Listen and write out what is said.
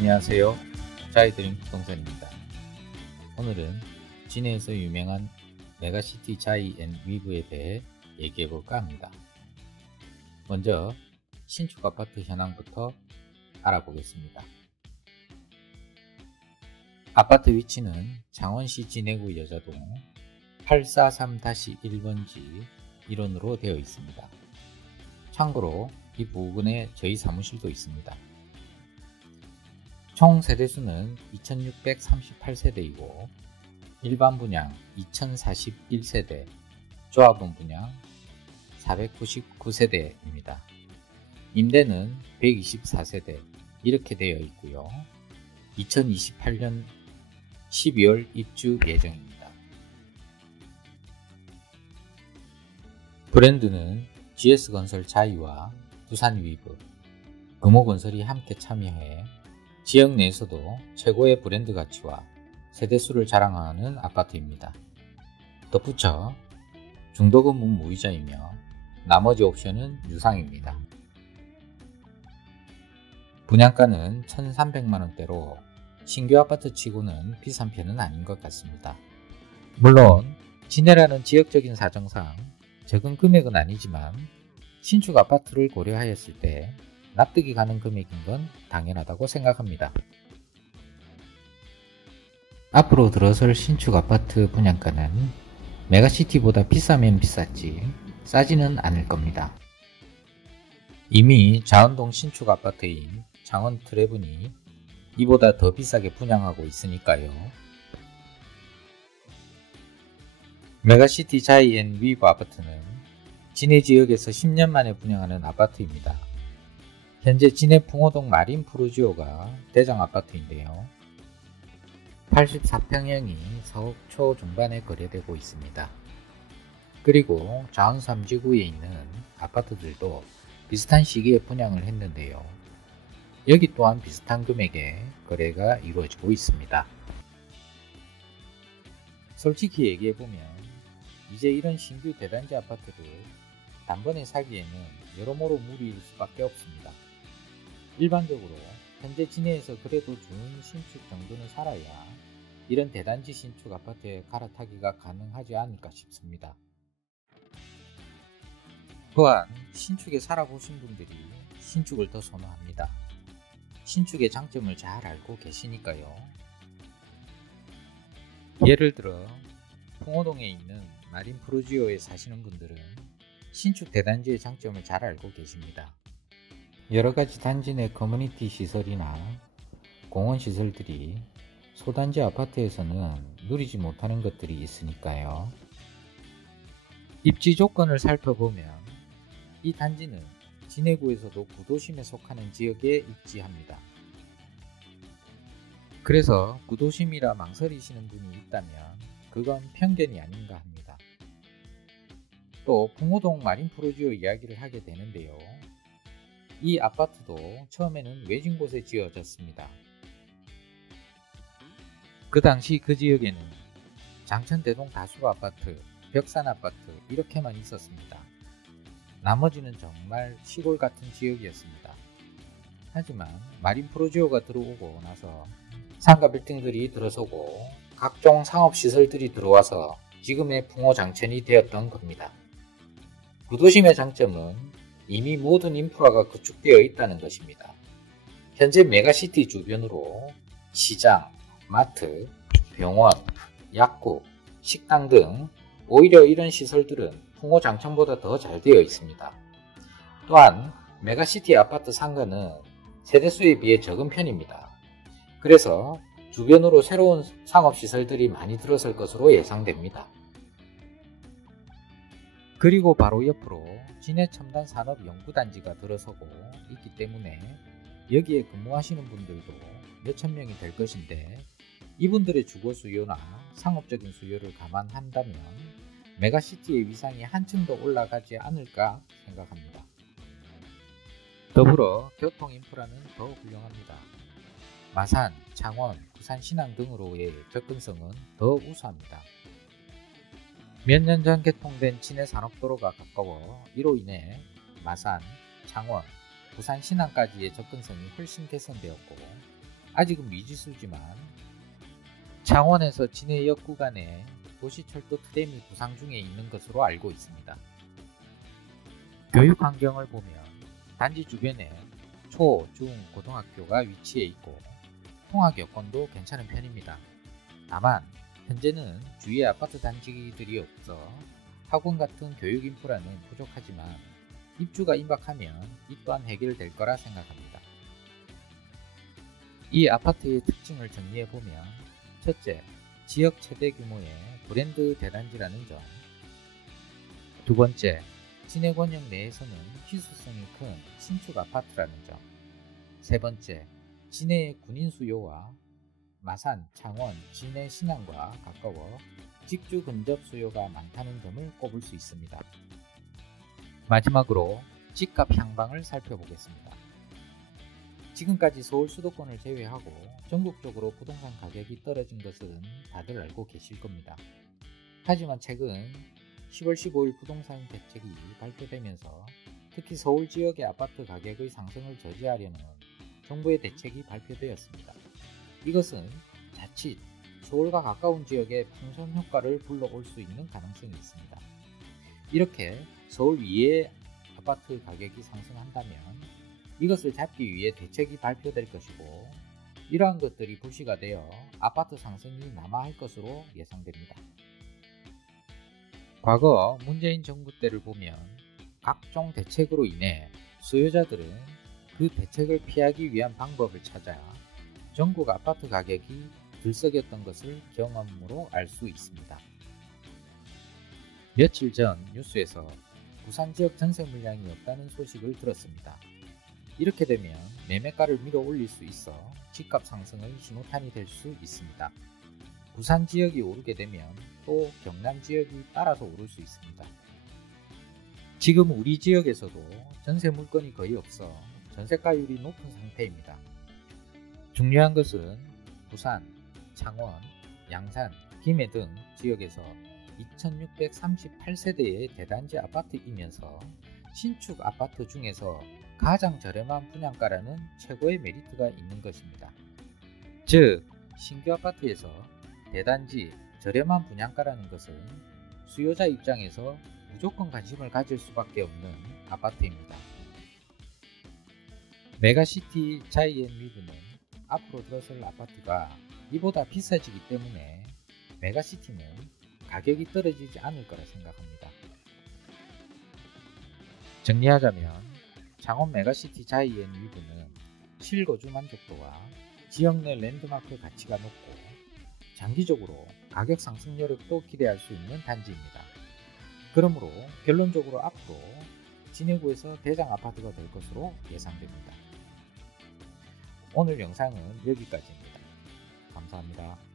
안녕하세요. 자이드림 부동산입니다. 오늘은 진해에서 유명한 메가시티 자이 앤 위브에 대해 얘기해 볼까 합니다. 먼저 신축 아파트 현황부터 알아보겠습니다. 아파트 위치는 창원시 진해구 여자동 843-1번지 1원으로 되어 있습니다. 참고로 이 부근에 저희 사무실도 있습니다. 총 세대수는 2638세대이고 일반 분양 2041세대, 조합원 분양 499세대입니다. 임대는 124세대 이렇게 되어 있고요. 2028년 12월 입주 예정입니다. 브랜드는 GS건설 자이와 두산위브, 금호건설이 함께 참여해 지역 내에서도 최고의 브랜드 가치와 세대수를 자랑하는 아파트입니다. 덧붙여 중도금은 무이자이며 나머지 옵션은 유상입니다. 분양가는 1,300만원대로 신규 아파트 치고는 비싼 편은 아닌 것 같습니다. 물론 진해라는 지역적인 사정상 적은 금액은 아니지만 신축 아파트를 고려하였을 때 납득이 가는 금액인 건 당연하다고 생각합니다. 앞으로 들어설 신축 아파트 분양가는 메가시티보다 비싸면 비쌌지 싸지는 않을 겁니다. 이미 자원동 신축 아파트인 창원 트레븐이 이보다 더 비싸게 분양하고 있으니까요. 메가시티 자이 앤 위브 아파트는 진해 지역에서 10년 만에 분양하는 아파트입니다. 현재 진해 풍호동 마린 프루지오가 대장 아파트인데요. 84평형이 4억 초 중반에 거래되고 있습니다. 그리고 자원 3지구에 있는 아파트들도 비슷한 시기에 분양을 했는데요. 여기 또한 비슷한 금액에 거래가 이루어지고 있습니다. 솔직히 얘기해보면 이제 이런 신규 대단지 아파트를 단번에 사기에는 여러모로 무리일 수밖에 없습니다. 일반적으로 현재 진해에서 그래도 좋은 신축 정도는 살아야 이런 대단지 신축 아파트에 갈아타기가 가능하지 않을까 싶습니다. 또한 신축에 살아보신 분들이 신축을 더 선호합니다. 신축의 장점을 잘 알고 계시니까요. 예를 들어 풍호동에 있는 마린 프루지오에 사시는 분들은 신축 대단지의 장점을 잘 알고 계십니다. 여러가지 단지 내 커뮤니티 시설이나 공원 시설들이 소단지 아파트에서는 누리지 못하는 것들이 있으니까요. 입지 조건을 살펴보면 이 단지는 진해구에서도 구도심에 속하는 지역에 입지합니다. 그래서 구도심이라 망설이시는 분이 있다면 그건 편견이 아닌가 합니다. 또 풍호동 마린 프루지오 이야기를 하게 되는데요. 이 아파트도 처음에는 외진 곳에 지어졌습니다. 그 당시 그 지역에는 장천대동 다수 아파트, 벽산 아파트 이렇게만 있었습니다. 나머지는 정말 시골 같은 지역이었습니다. 하지만 마린 프루지오가 들어오고 나서 상가 빌딩들이 들어서고 각종 상업시설들이 들어와서 지금의 풍호장천이 되었던 겁니다. 구도심의 장점은 이미 모든 인프라가 구축되어 있다는 것입니다. 현재 메가시티 주변으로 시장, 마트, 병원, 약국, 식당 등 오히려 이런 시설들은 풍호장천보다 더 잘 되어 있습니다. 또한 메가시티 아파트 상가는 세대수에 비해 적은 편입니다. 그래서 주변으로 새로운 상업시설들이 많이 들어설 것으로 예상됩니다. 그리고 바로 옆으로 진해첨단산업연구단지가 들어서고 있기 때문에 여기에 근무하시는 분들도 몇천 명이 될 것인데 이분들의 주거 수요나 상업적인 수요를 감안한다면 메가시티의 위상이 한층 더 올라가지 않을까 생각합니다. 더불어 교통 인프라는 더 훌륭합니다. 마산, 창원, 부산 신항 등으로의 접근성은 더 우수합니다. 몇 년 전 개통된 진해산업도로가 가까워 이로 인해 마산, 창원, 부산 신항까지의 접근성이 훨씬 개선되었고 아직은 미지수지만 창원에서 진해역 구간에 도시철도 트램이 구상 중에 있는 것으로 알고 있습니다. 교육 환경을 보면 단지 주변에 초, 중, 고등학교가 위치해 있고 통학 여건도 괜찮은 편입니다. 다만 현재는 주위에 아파트 단지들이 없어 학원 같은 교육 인프라는 부족하지만 입주가 임박하면 이 또한 해결될 거라 생각합니다. 이 아파트의 특징을 정리해보면 첫째, 지역 최대 규모의 브랜드 대단지라는 점. 두 번째, 진해 권역 내에서는 희소성이 큰 신축 아파트라는 점. 세 번째, 진해의 군인 수요와 마산, 창원, 진해 신안과 가까워 직주 근접 수요가 많다는 점을 꼽을 수 있습니다. 마지막으로 집값 향방을 살펴보겠습니다. 지금까지 서울 수도권을 제외하고 전국적으로 부동산 가격이 떨어진 것은 다들 알고 계실 겁니다. 하지만 최근 10월 15일 부동산 대책이 발표되면서 특히 서울 지역의 아파트 가격의 상승을 저지하려는 정부의 대책이 발표되었습니다. 이것은 자칫 서울과 가까운 지역에 풍선 효과를 불러올 수 있는 가능성이 있습니다. 이렇게 서울 이외의 아파트 가격이 상승한다면 이것을 잡기 위해 대책이 발표될 것이고 이러한 것들이 부시가 되어 아파트 상승이 남아할 것으로 예상됩니다. 과거 문재인 정부 때를 보면 각종 대책으로 인해 수요자들은 그 대책을 피하기 위한 방법을 찾아 전국 아파트 가격이 들썩였던 것을 경험으로 알 수 있습니다. 며칠 전 뉴스에서 부산 지역 전세 물량이 없다는 소식을 들었습니다. 이렇게 되면 매매가를 밀어 올릴 수 있어 집값 상승의 신호탄이 될 수 있습니다. 부산 지역이 오르게 되면 또 경남 지역이 따라서 오를 수 있습니다. 지금 우리 지역에서도 전세 물건이 거의 없어 전세가율이 높은 상태입니다. 중요한 것은 부산, 창원, 양산, 김해 등 지역에서 2638세대의 대단지 아파트이면서 신축 아파트 중에서 가장 저렴한 분양가라는 최고의 메리트가 있는 것입니다. 즉, 신규 아파트에서 대단지 저렴한 분양가라는 것은 수요자 입장에서 무조건 관심을 가질 수밖에 없는 아파트입니다. 메가시티 자이앤리브는 앞으로 들어설 아파트가 이보다 비싸지기 때문에 메가시티는 가격이 떨어지지 않을 거라 생각합니다. 정리하자면 창원 메가시티 자이앤리브는 실거주 만족도와 지역 내 랜드마크 가치가 높고 장기적으로 가격 상승 여력도 기대할 수 있는 단지입니다. 그러므로 결론적으로 앞으로 진해구에서 대장 아파트가 될 것으로 예상됩니다. 오늘 영상은 여기까지입니다. 감사합니다.